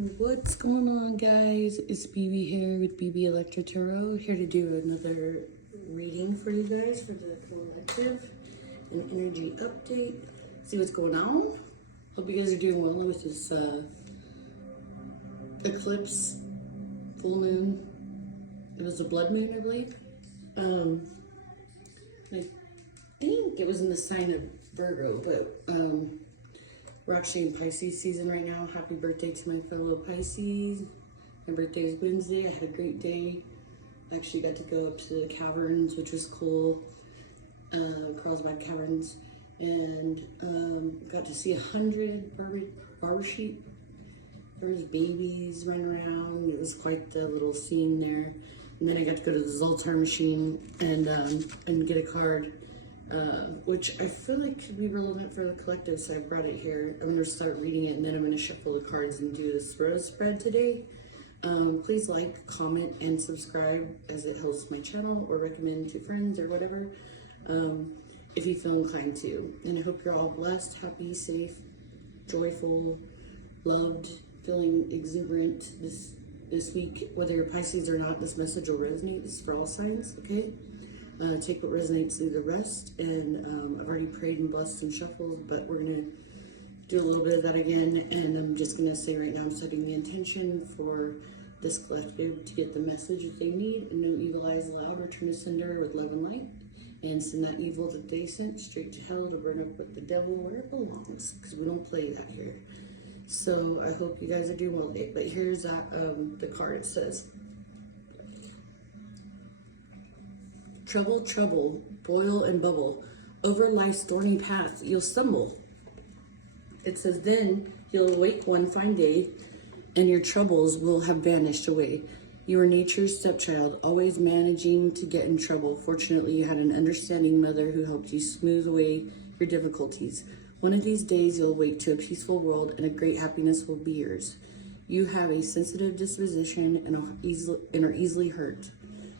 What's going on, guys? It's Bebe here with Bebe Electro Tarot, here to do another reading for you guys for the collective, an energy update, see what's going on. Hope you guys are doing well with this eclipse, full moon. It was a blood moon, I believe. I think it was in the sign of Virgo, but we're actually in Pisces season right now. Happy birthday to my fellow Pisces. My birthday is Wednesday. I had a great day. I actually got to go up to the caverns, which was cool. Carlsbad Caverns. And got to see 100 barber sheep. There was babies running around. It was quite the little scene there. And then I got to go to the Zoltar machine and get a card. Which I feel like could be relevant for the collective, so I brought it here. I'm going to start reading it, and then I'm going to shuffle the cards and do this rose spread today. Please like, comment, and subscribe as it helps my channel, or recommend to friends or whatever, if you feel inclined to. And I hope you're all blessed, happy, safe, joyful, loved, feeling exuberant this week. Whether you're Pisces or not, this message will resonate. This is for all signs, okay? Take what resonates, leave the rest. And I've already prayed and blessed and shuffled, but we're going to do a little bit of that again. And I'm just going to say right now, I'm setting the intention for this collective to get the message that they need. And no evil eyes allowed. Return to sender with love and light. And send that evil that they sent straight to hell to burn up with the devil where it belongs. Because we don't play that here. So I hope you guys are doing well. But here's that, the card. It says, trouble, trouble, boil and bubble. Over life's thorny path, you'll stumble. It says, then you'll awake one fine day, and your troubles will have vanished away. You are nature's stepchild, always managing to get in trouble. Fortunately, you had an understanding mother who helped you smooth away your difficulties. One of these days, you'll awake to a peaceful world, and a great happiness will be yours. You have a sensitive disposition and are easily hurt.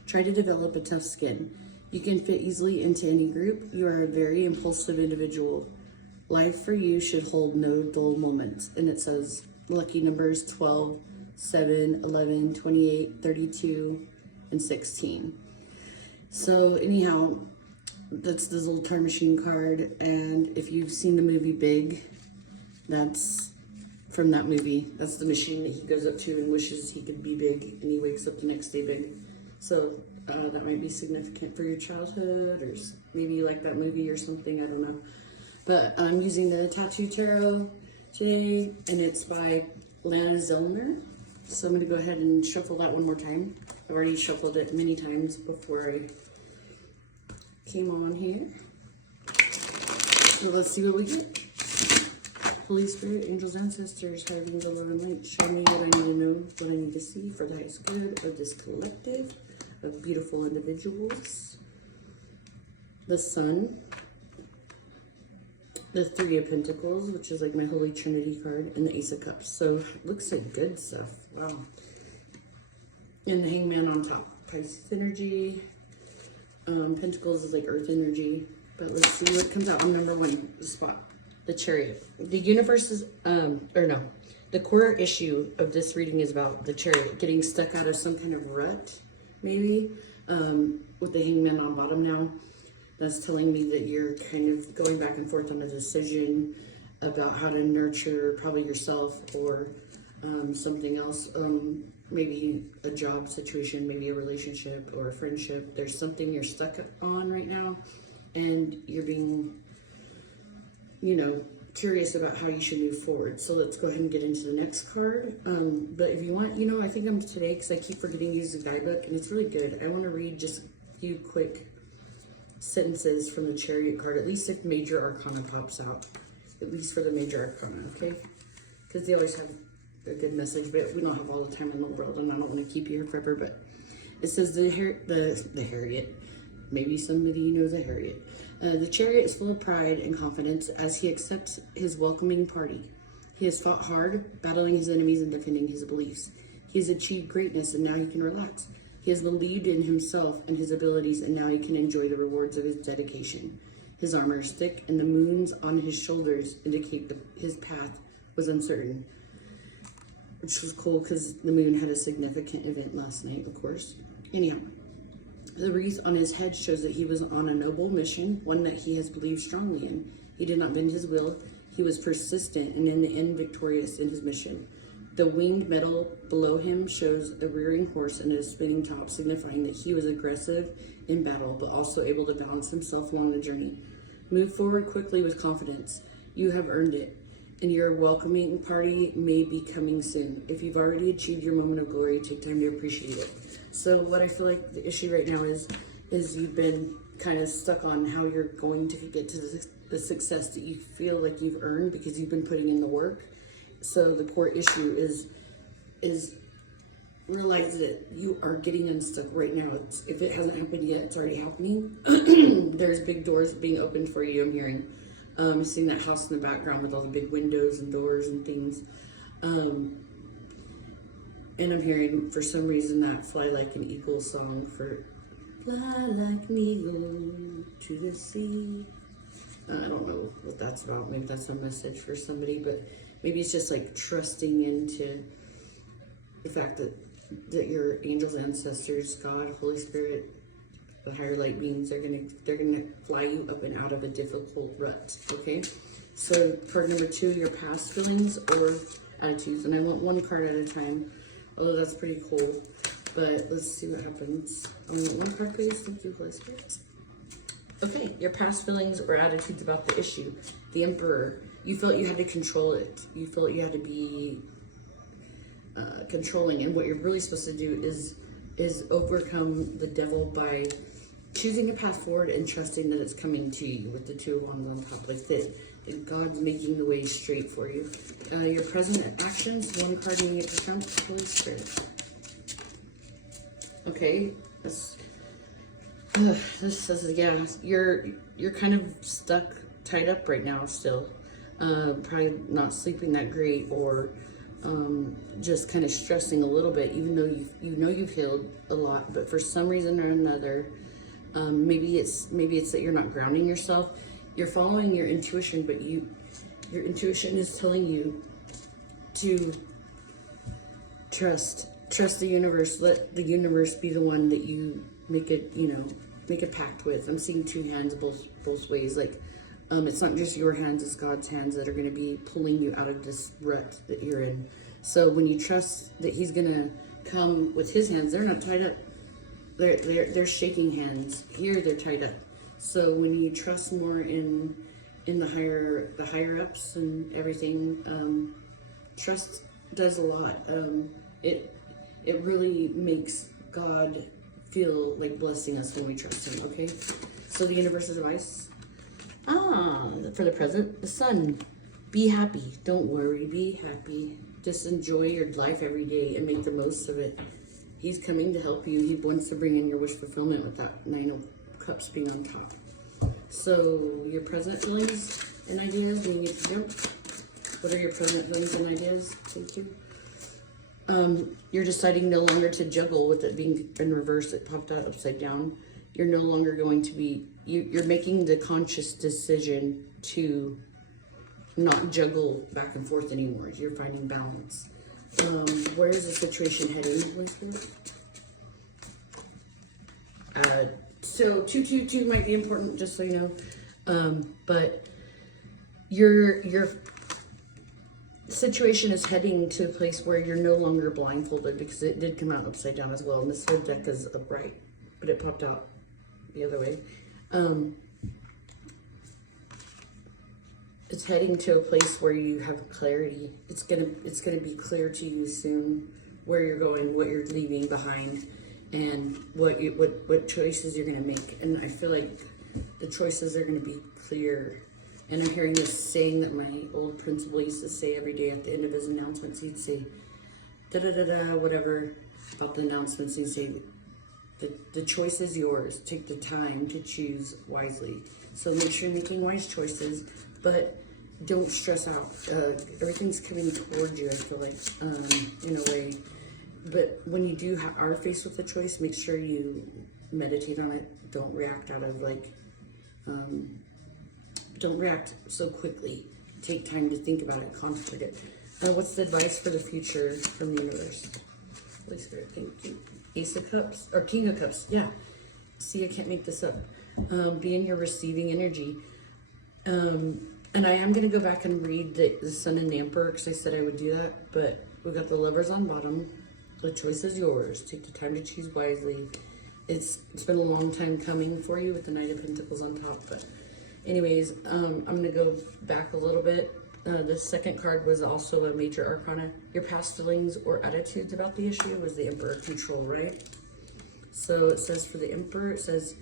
Try to develop a tough skin. You can fit easily into any group. You are a very impulsive individual. Life for you should hold no dull moments. And it says lucky numbers 12, 7, 11, 28, 32, and 16. So anyhow, that's the Zoltar machine card. And if you've seen the movie Big, that's from that movie. That's the machine that he goes up to and wishes he could be big, and he wakes up the next day big. So that might be significant for your childhood, or maybe you like that movie or something, I don't know. But I'm using the Tattoo Tarot today, and it's by Lana Zellner. So I'm going to go ahead and shuffle that one more time. I've already shuffled it many times before I came on here. So let's see what we get. Holy Spirit, angels, ancestors, higher beings, love and light, show me what I need to know, what I need to see for the highest good of this collective of beautiful individuals. The Sun, the Three of Pentacles, which is like my Holy Trinity card, and the Ace of Cups. So looks like good stuff. Wow. And the Hangman on top, Pisces energy. Pentacles is like Earth energy. But let's see what comes out on number one spot. The Chariot. The universe is, the core issue of this reading is about the Chariot getting stuck out of some kind of rut, maybe, with the Hangman on bottom now. That's telling me that you're kind of going back and forth on a decision about how to nurture probably yourself or something else, maybe a job situation, maybe a relationship or a friendship. There's something you're stuck on right now, and you're being, curious about how you should move forward. So let's go ahead and get into the next card. But if you want, I think I'm today, because I keep forgetting to use the guidebook, and it's really good. I want to read just a few quick sentences from the Chariot card, at least if Major Arcana pops out, at least for the Major Arcana, okay? Because they always have a good message, but we don't have all the time in the world, and I don't want to keep you here forever. But it says the Harriet. Maybe somebody knows a Harriet. The Chariot is full of pride and confidence as he accepts his welcoming party. He has fought hard, battling his enemies and defending his beliefs. He has achieved greatness, and now he can relax. He has believed in himself and his abilities, and now he can enjoy the rewards of his dedication. His armor is thick, and the moons on his shoulders indicate his path was uncertain. which was cool because the moon had a significant event last night, of course. Anyhow, the wreath on his head shows that he was on a noble mission, one that he has believed strongly in. He did not bend his will. He was persistent and in the end victorious in his mission. The winged metal below him shows a rearing horse and a spinning top, signifying that he was aggressive in battle, but also able to balance himself along the journey. Move forward quickly with confidence. You have earned it, and your welcoming party may be coming soon. If you've already achieved your moment of glory, take time to appreciate it. So what I feel like the issue right now is you've been kind of stuck on how you're going to get to the success that you feel like you've earned because you've been putting in the work. So the core issue is realize that you are getting unstuck right now. If it hasn't happened yet, it's already happening. There's big doors being opened for you, I'm hearing. Seeing that house in the background with all the big windows and doors and things. And I'm hearing, for some reason, that Fly Like an Eagle song for Fly Like an Eagle to the Sea. I don't know what that's about. Maybe that's a message for somebody, but maybe it's just like trusting into the fact that your angels, ancestors, God, Holy Spirit, the higher light beings, they're gonna fly you up and out of a difficult rut. Okay, so card number 2, your past feelings or attitudes, and I want one card at a time. Although that's pretty cool, but let's see what happens. I want one card, please. Thank you, Holy Spirit. Okay, your past feelings or attitudes about the issue. The Emperor. You felt you had to control it. You felt you had to be controlling, and what you're really supposed to do is overcome the devil by choosing a path forward and trusting that it's coming to you with the 2 of Wands on top, like that. And God's making the way straight for you. Your present actions, one card needing it to trump, Holy Spirit. Okay, this says, yeah, you're kind of stuck, tied up right now still. Probably not sleeping that great, or just kind of stressing a little bit, even though you've healed a lot, but for some reason or another, maybe it's that you're not grounding yourself. You're following your intuition, but your intuition is telling you to trust the universe. Let the universe be the one that you make a pact with. I'm seeing 2 hands both ways. Like, it's not just your hands, it's God's hands that are going to be pulling you out of this rut that you're in. So when you trust that He's going to come with His hands, they're not tied up. They're shaking hands. Here they're tied up. So when you trust more in the higher ups and everything, trust does a lot. It really makes God feel like blessing us when we trust Him. Okay, so the universe's advice. For the present, the Sun. Be happy. Don't worry. Be happy. Just enjoy your life every day and make the most of it. He's coming to help you. He wants to bring in your wish fulfillment with that 9 of Cups being on top. So your present feelings and ideas, we need to jump. What are your present feelings and ideas? Thank you. You're deciding no longer to juggle with it being in reverse. It popped out upside down. You're no longer going to be, you're making the conscious decision to not juggle back and forth anymore. You're finding balance. Where is the situation heading, Elizabeth? So 222 might be important, just so you know. But your situation is heading to a place where you're no longer blindfolded, because it did come out upside down as well. And this whole deck is upright, but it popped out the other way. It's heading to a place where you have clarity. It's gonna be clear to you soon where you're going, what you're leaving behind, and what choices you're gonna make. And I feel like the choices are gonna be clear. And I'm hearing this saying that my old principal used to say every day at the end of his announcements. He'd say, da-da-da-da, whatever, about the announcements. He'd say, the choice is yours. Take the time to choose wisely. So make sure you're making wise choices, but don't stress out. Everything's coming toward you, I feel like, in a way. But when you are faced with a choice, make sure you meditate on it. Don't react out of don't react so quickly. Take time to think about it, contemplate it. What's the advice for the future from the universe? Holy Spirit, thank you. Ace of Cups, or King of Cups, yeah. See, I can't make this up. Be in your receiving energy. And I am going to go back and read the Sun and the Emperor, because I said I would do that. But we got the Lovers on bottom. The choice is yours. Take the time to choose wisely. It's been a long time coming for you with the Knight of Pentacles on top. But anyways, I'm going to go back a little bit. The second card was also a major arcana. Your past feelings or attitudes about the issue was the Emperor, control, right? So it says for the Emperor, it says,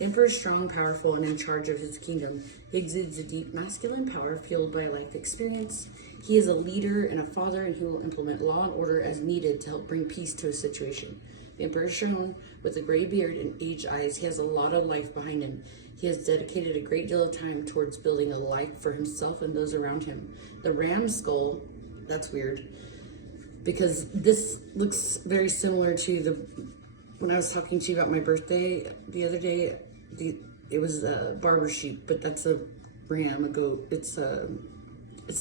Emperor is strong, powerful, and in charge of his kingdom. He exudes a deep masculine power fueled by life experience. He is a leader and a father, and he will implement law and order as needed to help bring peace to a situation. The Emperor is shown with a gray beard and aged eyes. He has a lot of life behind him. He has dedicated a great deal of time towards building a life for himself and those around him. The ram skull, that's weird, because this looks very similar to when I was talking to you about my birthday the other day. It was a barber sheep, but that's a ram, a goat. It's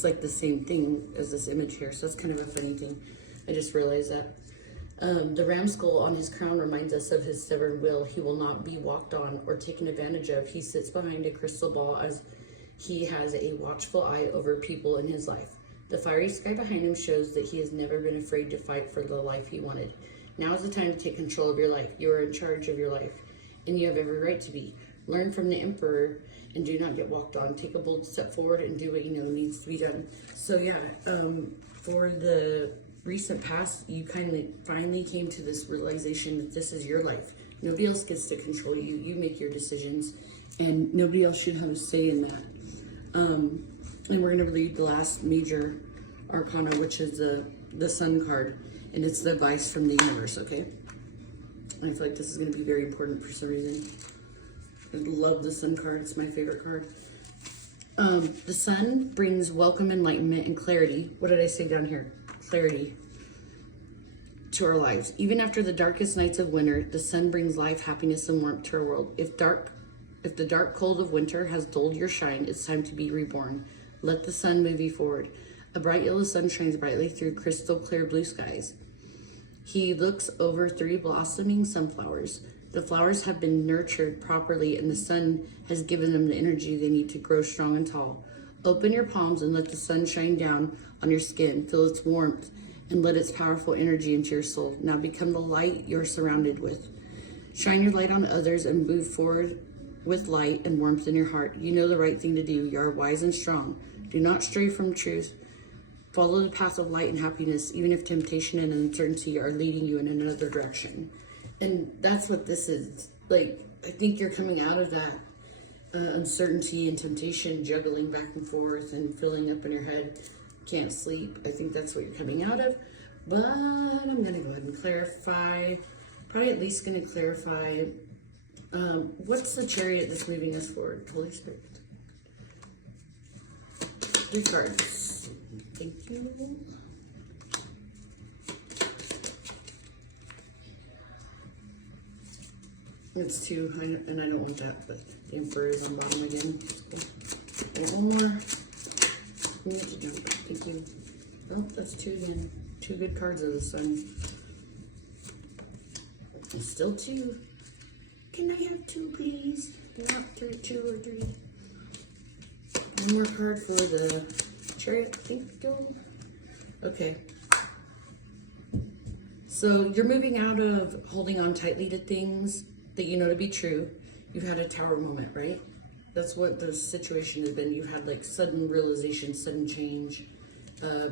like the same thing as this image here, so that's kind of a funny thing. I just realized that. The ram skull on his crown reminds us of his stubborn will. He will not be walked on or taken advantage of. He sits behind a crystal ball as he has a watchful eye over people in his life. The fiery sky behind him shows that he has never been afraid to fight for the life he wanted. Now is the time to take control of your life. You are in charge of your life, and you have every right to be. Learn from the Emperor and do not get walked on. Take a bold step forward and do what you know needs to be done. So yeah, for the recent past, you finally came to this realization that this is your life. Nobody else gets to control you. You make your decisions, and nobody else should have a say in that. And we're going to read the last major arcana, which is the Sun card, and it's the advice from the universe, okay? And I feel like this is going to be very important for some reason. I love the Sun card. It's my favorite card. The Sun brings welcome, enlightenment, and clarity. What did I say down here? Clarity to our lives. Even after the darkest nights of winter, the sun brings life, happiness, and warmth to our world. If the dark cold of winter has dulled your shine, it's time to be reborn. Let the sun move you forward. A bright yellow sun shines brightly through crystal clear blue skies. He looks over 3 blossoming sunflowers. The flowers have been nurtured properly, and the sun has given them the energy they need to grow strong and tall. Open your palms and let the sun shine down on your skin. Feel its warmth and let its powerful energy into your soul. Now become the light you're surrounded with. Shine your light on others and move forward with light and warmth in your heart. You know the right thing to do. You are wise and strong. Do not stray from truth. Follow the path of light and happiness, even if temptation and uncertainty are leading you in another direction. And that's what this is. Like, I think you're coming out of that uncertainty and temptation, juggling back and forth and filling up in your head, can't sleep. I think that's what you're coming out of. But I'm going to go ahead and clarify, probably at least going to clarify, what's the chariot that's moving us forward? Holy Spirit. 3 cards. Thank you. It's 2, and I don't want that, but the Emperor is on bottom again. One more. We need to jump. Thank you. Oh, that's 2 again. 2 good cards of the Sun. It's still 2. Can I have 2, please? Not 3, 2 or 3. One more card for the chariot. Thank you. Okay. So you're moving out of holding on tightly to things that you know to be true. You've had a tower moment, right? That's what the situation has been. You had like sudden realization, sudden change.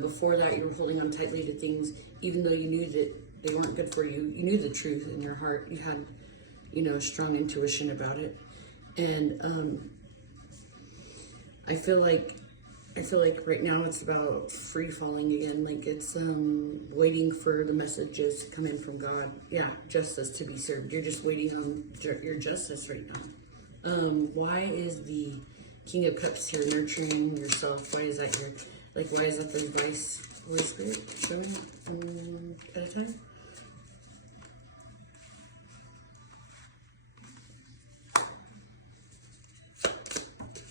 Before that, you were holding on tightly to things, even though you knew that they weren't good for you. You knew the truth in your heart. You had, a strong intuition about it. And I feel like right now it's about free falling again. Like it's waiting for the messages to come in from God. Yeah, justice to be served. You're just waiting on your justice right now. Why is the King of Cups here, nurturing yourself? Why is that here? Like, why is that the advice, Holy Spirit, showing at a time?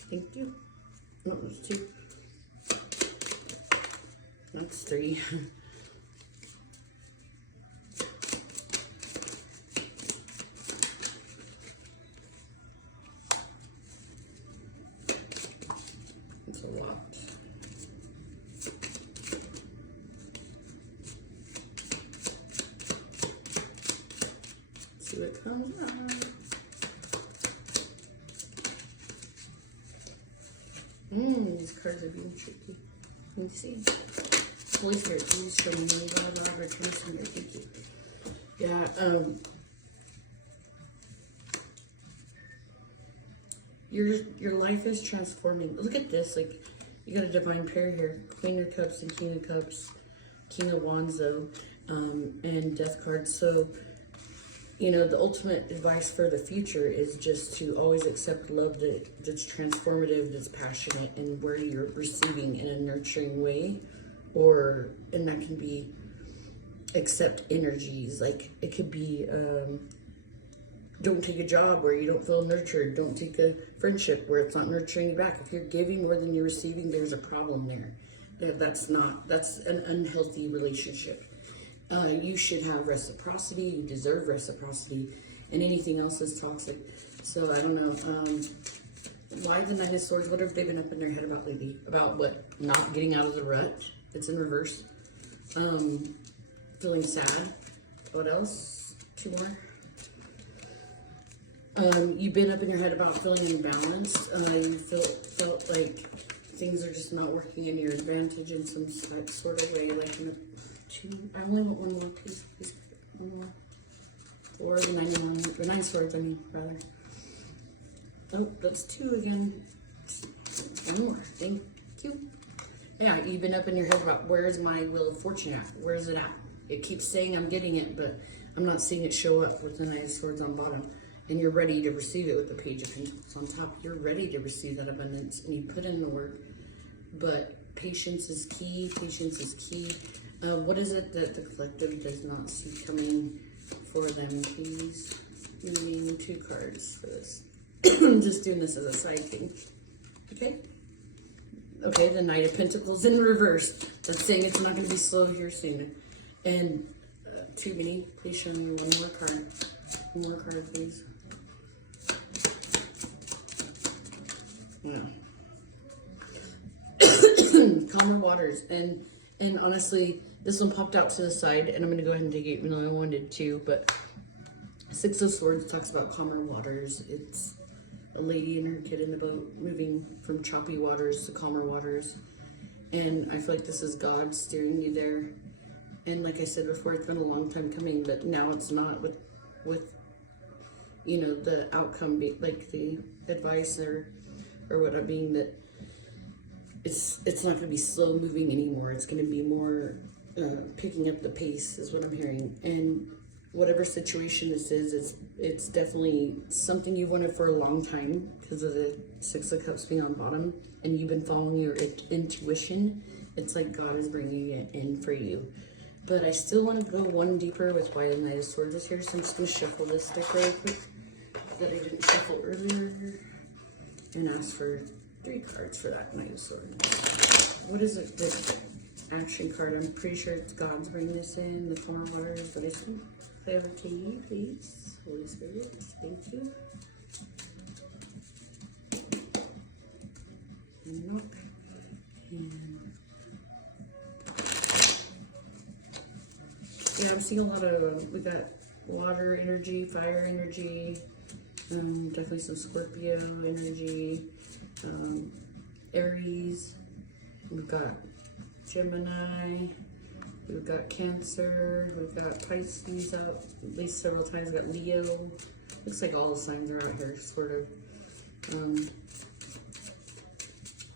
Thank you. Oh, there's 2. That's It's a lot. See what comes out. These cards are being tricky. Let me see. Holy Spirit, please show me what I've return from your thank you. Yeah, your life is transforming. Look at this, like you got a divine pair here. Queen of Cups and King of Cups, King of Wands though, and Death cards. So, you know, the ultimate advice for the future is just to always accept love that's transformative, that's passionate, and where you're receiving in a nurturing way, and that can be accept energies. Like it could be, don't take a job where you don't feel nurtured. Don't take a friendship where it's not nurturing you back. If you're giving more than you're receiving, there's a problem there. That's an unhealthy relationship. You should have reciprocity. You deserve reciprocity, and anything else is toxic. So I don't know. Why the Nine of Swords? What have they been up in their head about lately? About what? Not getting out of the rut. It's in reverse. Feeling sad. What else? Two more. You've been up in your head about feeling imbalanced. You felt like things are just not working in your advantage in some sort of way, like in a two. I only want one more piece. One more. Or the 9 swords, I mean, rather. Oh, that's two again. One more. Thank you. Yeah, you've been up in your head about where's my Wheel of Fortune at? Where's it at? It keeps saying I'm getting it, but I'm not seeing it show up with the 9 swords on bottom. And you're ready to receive it with the Page of Pentacles on top. You're ready to receive that abundance, and you put in the work. But patience is key. Patience is key. What is it that the collective does not see coming for them, please? Name 2 cards for this. I'm just doing this as a side thing. Okay? Okay, the Knight of Pentacles in reverse. That's saying it's not going to be slow here soon. And too many. Please show me one more card. One more card, please. Yeah. Calmer waters. And honestly, this one popped out to the side, and I'm going to go ahead and take it, even though I wanted to. But 6 of Swords talks about calmer waters. It's a lady and her kid in the boat moving from choppy waters to calmer waters. And I feel like this is God steering you there. And like I said before, it's been a long time coming, but now it's not with you know, the outcome, like the advice or what I mean, that it's not going to be slow moving anymore. It's going to be more picking up the pace is what I'm hearing. And whatever situation this is, it's definitely something you've wanted for a long time because of the 6 of Cups being on bottom, and you've been following your intuition. It's like God is bringing it in for you. But I still want to go one deeper with why the Knight of Swords is here, so I'm just going to shuffle this deck really quick that I didn't shuffle earlier, and ask for 3 cards for that Knight of Swords. What is it? The action card. I'm pretty sure it's God's bringing this in, the calmer waters, but it's clarity, please. Holy Spirit, thank you. And knock. And yeah, I'm seeing a lot of, we got water energy, fire energy, definitely some Scorpio energy, Aries, we've got Gemini, we've got Cancer, we've got Pisces out at least several times, we've got Leo. Looks like all the signs are out here, sort of.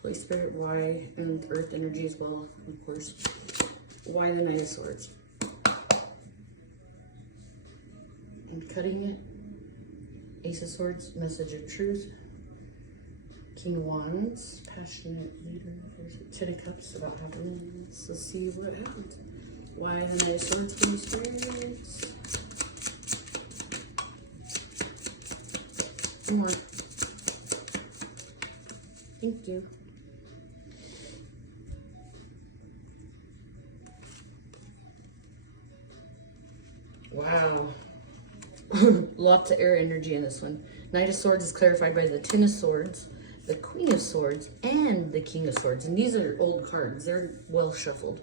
Holy Spirit, why, and Earth energy as well, of course. Why the Knight of Swords? And cutting it. Ace of Swords, message of truth. King of Wands, passionate leader. There's 10 of Cups, about happiness. Let's see what happens. Why the Knight of Swords, Holy Spirits? One more. Thank you. Wow. Lots of air energy in this one. Knight of Swords is clarified by the Ten of Swords, the Queen of Swords, and the King of Swords. And these are old cards. They're well shuffled.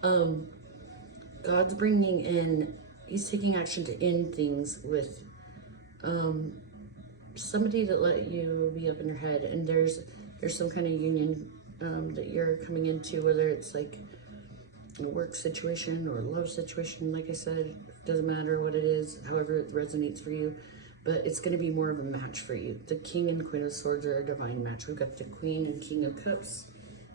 God's bringing in, he's taking action to end things with somebody that let you be up in your head. And there's some kind of union that you're coming into, whether it's like a work situation or a love situation. Like I said, doesn't matter what it is, however it resonates for you, but it's going to be more of a match for you. The King and Queen of Swords are a divine match. We've got the Queen and King of Cups.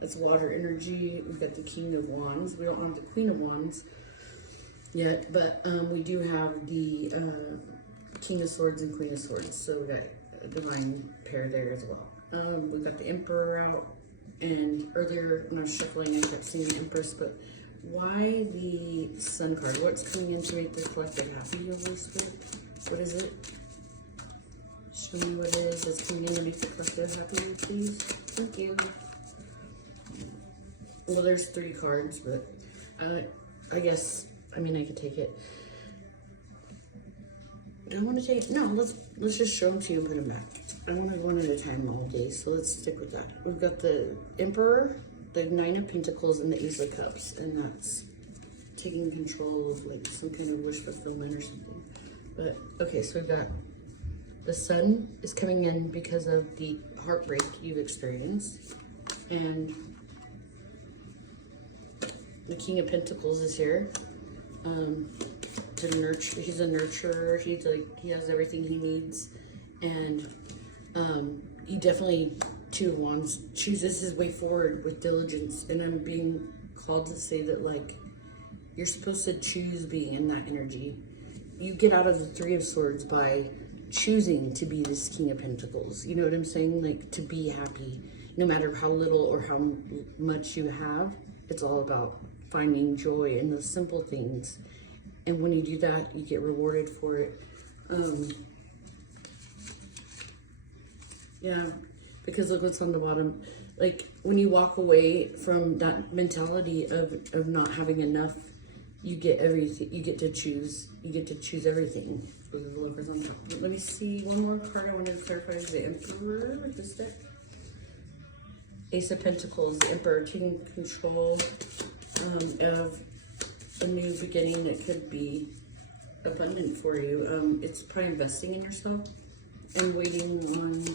That's water energy. We've got the King of Wands. We don't have the Queen of Wands yet, but we do have the King of Swords and Queen of Swords. So we got a divine pair there as well. We've got the Emperor out, and earlier when I was shuffling, I kept seeing the Empress, but why the Sun card? What's coming in to make the collective happy, Holy Spirit? What is it? Show me what it is that's coming in to make the collective happy, please. Thank you. Well, there's 3 cards, but I guess, I mean, I could take it. Do I want to take it? No, let's just show them to you and put them back. I want to one at a time all day, so let's stick with that. We've got the Emperor, the Nine of Pentacles, and the Ace of Cups, and that's taking control of like some kind of wish fulfillment or something. But okay, so we've got the Sun is coming in because of the heartbreak you've experienced, and the King of Pentacles is here to nurture. He's a nurturer. He has everything he needs, and he definitely, Two of Wands, chooses his way forward with diligence. And I'm being called to say that, like, you're supposed to choose being in that energy. You get out of the Three of Swords by choosing to be this King of Pentacles. You know what I'm saying? Like, to be happy, no matter how little or how much you have. It's all about finding joy in the simple things. And when you do that, you get rewarded for it. Yeah, because look what's on the bottom. Like, when you walk away from that mentality of not having enough, you get everything. You get to choose. You get to choose everything. Those are the lovers on top. Let me see one more card I wanted to clarify is the Emperor with this deck. Ace of Pentacles, the Emperor, taking control of a new beginning that could be abundant for you. It's probably investing in yourself and waiting on,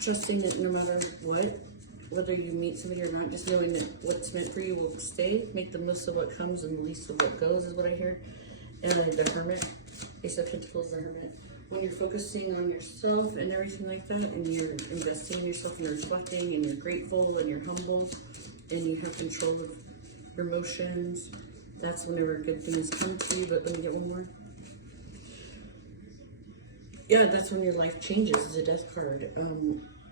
trusting that no matter what, whether you meet somebody or not, just knowing that what's meant for you will stay. Make the most of what comes and the least of what goes is what I hear. And the Hermit, Ace of Pentacles, the Hermit. When you're focusing on yourself and everything like that, and you're investing in yourself and you're reflecting and you're grateful and you're humble and you have control of your emotions, that's whenever good things come to you. But let me get one more. Yeah, that's when your life changes. It's a Death card.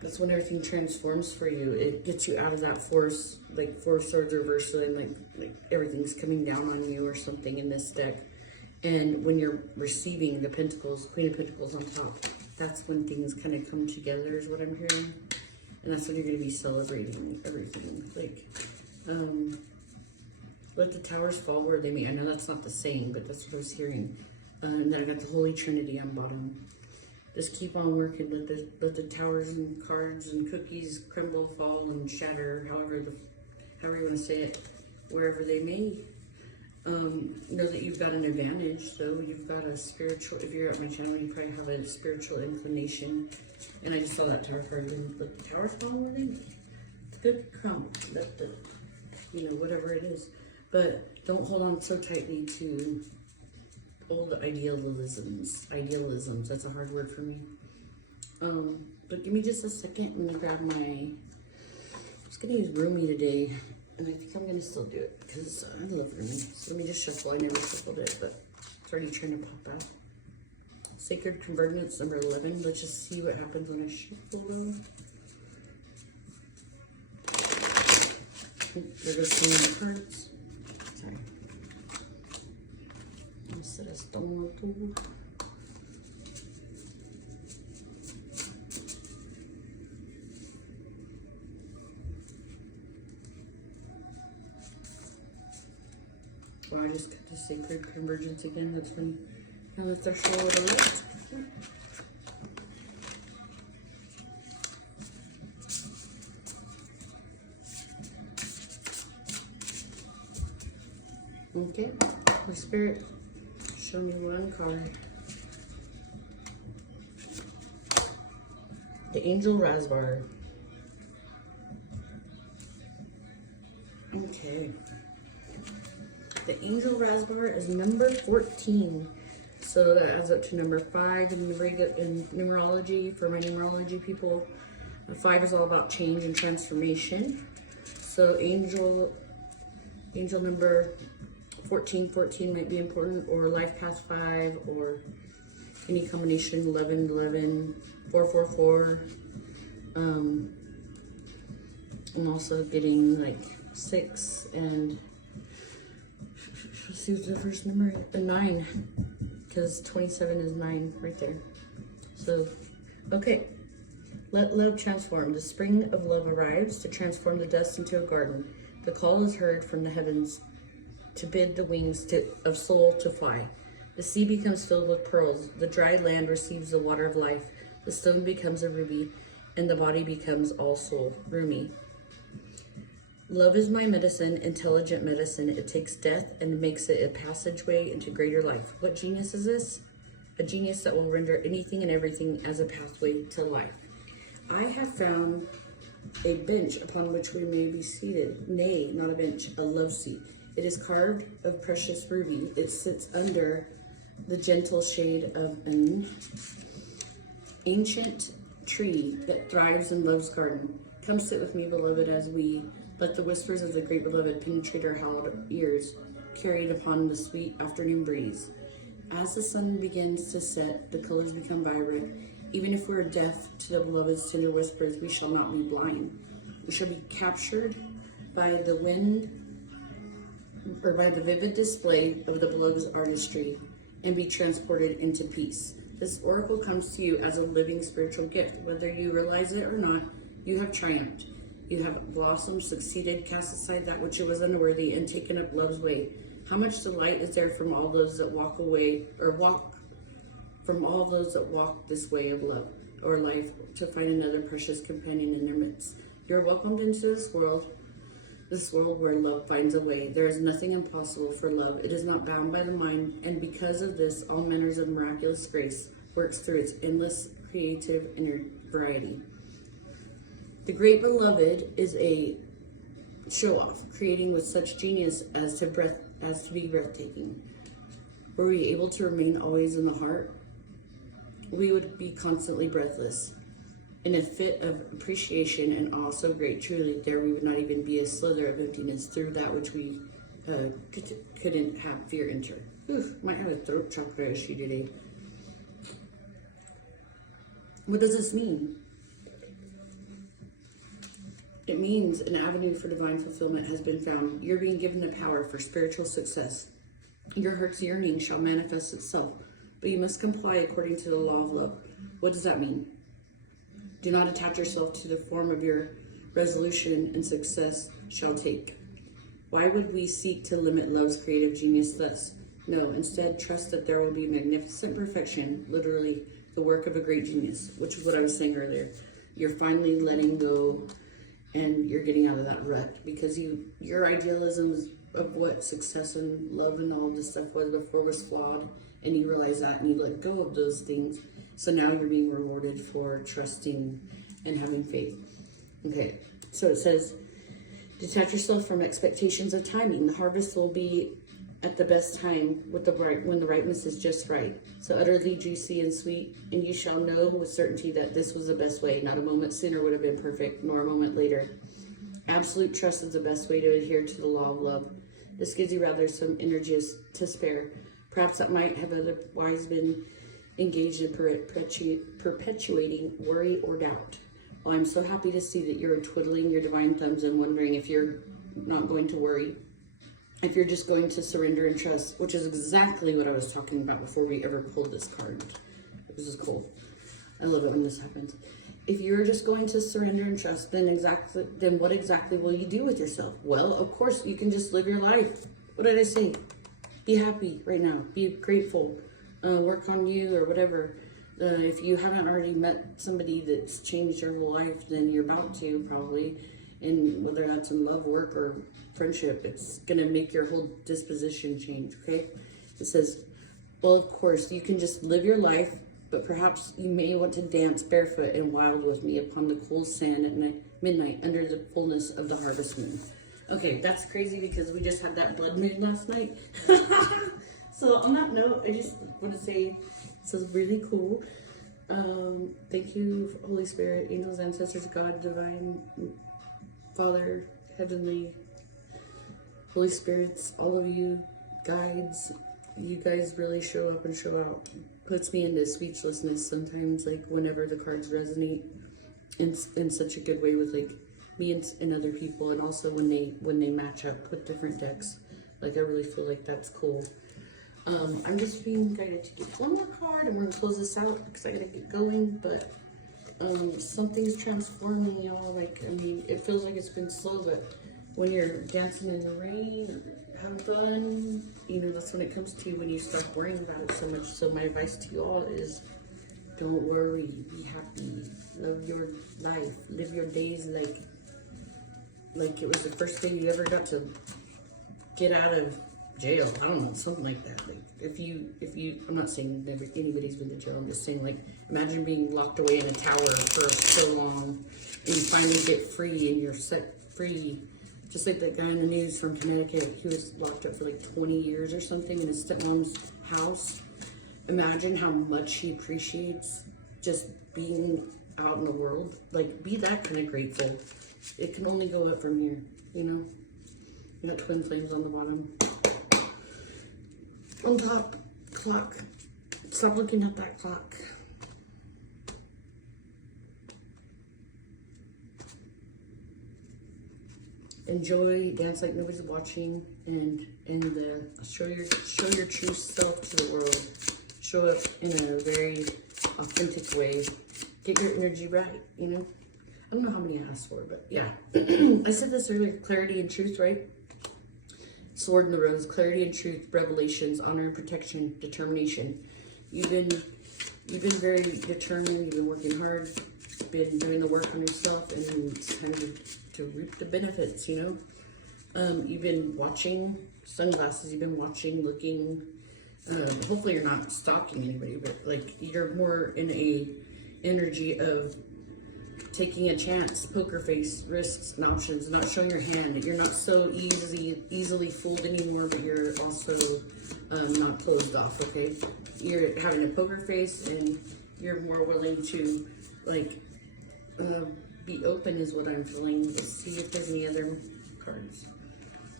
That's when everything transforms for you. It gets you out of that force, like Four of Swords reversal, and like everything's coming down on you or something in this deck. And when you're receiving the Pentacles, Queen of Pentacles on top, that's when things kind of come together is what I'm hearing. And that's when you're going to be celebrating everything. Like, let the towers fall where they may. I know that's not the saying, but that's what I was hearing. And then I got the Holy Trinity on bottom. Just keep on working. Let the towers and cards and cookies crumble, fall, and shatter, however you want to say it, wherever they may. Know that you've got an advantage, though. You've got a spiritual, if you're at my channel, you probably have a spiritual inclination. And I just saw that tower card. Let the towers fall where they may. It's good crumble. You know, whatever it is. But don't hold on so tightly to old idealisms. That's a hard word for me. But give me just a second. I'm gonna grab my, I'm just gonna use Roomy today, and I think I'm gonna still do it because I love Roomy. So let me just shuffle. I never shuffled it, but it's already trying to pop out. Sacred Convergence number 11. Let's just see what happens when I shuffle them. There goes some of the cards. Sorry. Se las tomo tú. Well, I just got the sacred convergence again. That's when on the threshold of light. Okay, the Spirit, show me one card. The Angel Raspberry. Okay. The Angel Raspberry is number 14. So that adds up to number 5 in numerology. For my numerology people, 5 is all about change and transformation. So angel number 14 might be important, or life path 5, or any combination 11, 4. I'm also getting like 6 and let's see what's the first number, a 9, because 27 is 9 right there. So, okay. Let love transform. The spring of love arrives to transform the dust into a garden. The call is heard from the heavens to bid the wings of soul to fly. The sea becomes filled with pearls. The dry land receives the water of life. The stone becomes a ruby, and the body becomes all soul. Rumi. Love is my medicine, intelligent medicine. It takes death and makes it a passageway into greater life. What genius is this? A genius that will render anything and everything as a pathway to life. I have found a bench upon which we may be seated. Nay, not a bench, a love seat. It is carved of precious ruby. It sits under the gentle shade of an ancient tree that thrives in love's garden. Come sit with me, beloved, as we let the whispers of the great beloved penetrate our hallowed ears, carried upon the sweet afternoon breeze. As the sun begins to set, the colors become vibrant. Even if we're deaf to the beloved's tender whispers, we shall not be blind. We shall be captured by the wind, or by the vivid display of the beloved's artistry, and be transported into peace. This oracle comes to you as a living spiritual gift. Whether you realize it or not, you have triumphed. You have blossomed, succeeded, cast aside that which was unworthy, and taken up love's way. How much delight is there from all those that walk this way of love or life, to find another precious companion in their midst. You're welcomed into this world where love finds a way. There is nothing impossible for love. It is not bound by the mind, and because of this, all manners of miraculous grace works through its endless creative inner variety. The great beloved is a show-off, creating with such genius as to be breathtaking. Were we able to remain always in the heart, we would be constantly breathless. In a fit of appreciation and awe so great, truly, there we would not even be a slither of emptiness through that which we couldn't have fear enter. Might have a throat chakra issue today. What does this mean? It means an avenue for divine fulfillment has been found. You're being given the power for spiritual success. Your heart's yearning shall manifest itself, but you must comply according to the law of love. What does that mean? Do not attach yourself to the form of your resolution, and success shall take. Why would we seek to limit love's creative genius thus? No, instead, trust that there will be magnificent perfection, literally the work of a great genius, which is what I was saying earlier. You're finally letting go, and you're getting out of that rut, because your idealisms of what success and love and all this stuff was before was flawed, and you realize that, and you let go of those things. So now you're being rewarded for trusting and having faith. Okay, so it says, detach yourself from expectations of timing. The harvest will be at the best time when the ripeness is just right. So utterly juicy and sweet, and you shall know with certainty that this was the best way. Not a moment sooner would have been perfect, nor a moment later. Absolute trust is the best way to adhere to the law of love. This gives you rather some energy to spare. Perhaps that might have otherwise been engaged in perpetuating worry or doubt. Well, I'm so happy to see that you're twiddling your divine thumbs and wondering if you're not going to worry, if you're just going to surrender and trust, which is exactly what I was talking about before we ever pulled this card. This is cool. I love it when this happens. If you're just going to surrender and trust, then what exactly will you do with yourself? Well, of course, you can just live your life. What did I say? be happy right now. Be grateful. Work on you or whatever. If you haven't already met somebody that's changed your whole life, then you're about to probably. And whether that's in love, work, or friendship, it's going to make your whole disposition change, okay? It says, well, of course, you can just live your life, but perhaps you may want to dance barefoot and wild with me upon the cold sand at midnight under the fullness of the harvest moon. Okay, that's crazy because we just had that blood moon last night. So on that note, I just want to say this is really cool. Thank you, Holy Spirit, angels, ancestors, God, divine, Father, heavenly, Holy Spirits, all of you guides. You guys really show up and show out. Puts me into speechlessness sometimes, like whenever the cards resonate in such a good way with like me and other people, and also when they match up with different decks. Like I really feel like that's cool. I'm just being guided to get one more card and we're gonna close this out because I gotta get going, but something's transforming, y'all. Like, I mean, it feels like it's been slow, but when you're dancing in the rain or having fun, you know, that's when it comes to when you stop worrying about it so much. So my advice to you all is don't worry, be happy, love your life, live your days like it was the first day you ever got to get out of jail. I don't know, something like that. Like if you, I'm not saying anybody's been to jail. I'm just saying, like, imagine being locked away in a tower for so long, and you finally get free, and you're set free. Just like that guy in the news from Connecticut, he was locked up for like 20 years or something in his stepmom's house. Imagine how much he appreciates just being out in the world. Like, be that kind of grateful. It can only go up from here, you know? You got twin flames on the bottom. On top, clock. Stop looking at that clock. Enjoy, dance like nobody's watching, and show your true self to the world. Show up in a very authentic way. Get your energy right, you know? I don't know how many I asked for, but yeah. I said this earlier, clarity and truth, right? Sword in the rose, clarity and truth, revelations, honor and protection, determination. You've been very determined, you've been working hard, been doing the work on yourself, and it's time to reap the benefits, you know? You've been watching sunglasses, you've been watching, looking, hopefully you're not stalking anybody, but like you're more in a energy of taking a chance, poker face, risks and options, not showing your hand. You're not so easily fooled anymore, but you're also not closed off, okay? You're having a poker face and you're more willing to like be open is what I'm feeling. Let's see if there's any other cards.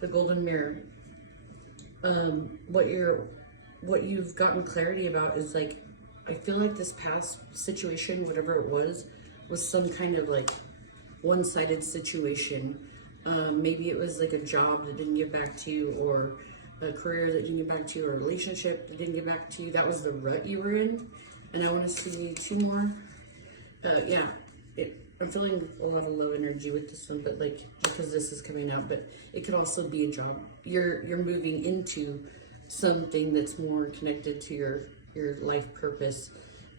The golden mirror. What you've gotten clarity about is like, I feel like this past situation, whatever it was some kind of like one-sided situation. Maybe it was like a job that didn't get back to you, or a career that didn't get back to you, or a relationship that didn't get back to you. That was the rut you were in. And I want to see two more. Yeah, I'm feeling a lot of low energy with this one, but like because this is coming out, but it could also be a job. You're moving into something that's more connected to your life purpose,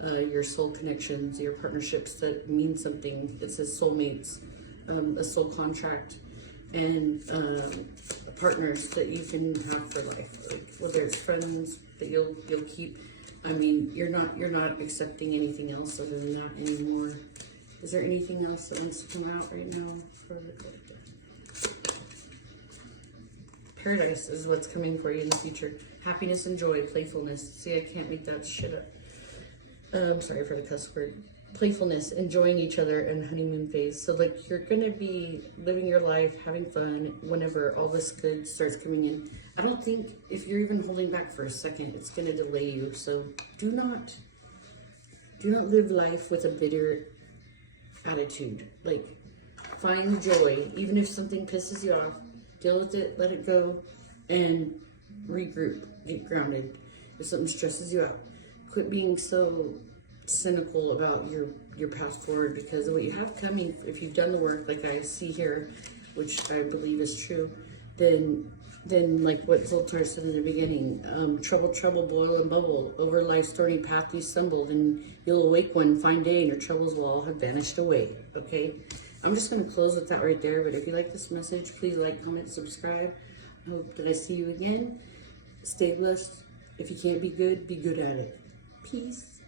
your soul connections, your partnerships that mean something. It says soulmates, a soul contract, and partners that you can have for life. Like whether it's friends that you'll keep. I mean, you're not accepting anything else other than that anymore. Is there anything else that wants to come out right now for the collective? Paradise is what's coming for you in the future. Happiness and joy, playfulness. See, I can't make that shit up. I'm sorry for the cuss word. Playfulness, enjoying each other, and honeymoon phase. So like you're gonna be living your life, having fun whenever all this good starts coming in. I don't think if you're even holding back for a second, it's gonna delay you. So do not live life with a bitter attitude. Like, find joy, even if something pisses you off. Deal with it, let it go, and regroup, get grounded. If something stresses you out, quit being so cynical about your path forward, because of what you have coming. If you've done the work like I see here, which I believe is true, then Then, like what Zoltar said in the beginning, trouble, trouble, boil and bubble. Over life's thorny path you stumbled, and you'll awake one fine day, and your troubles will all have vanished away. Okay? I'm just going to close with that right there. But if you like this message, please like, comment, subscribe. I hope that I see you again. Stay blessed. If you can't be good at it. Peace.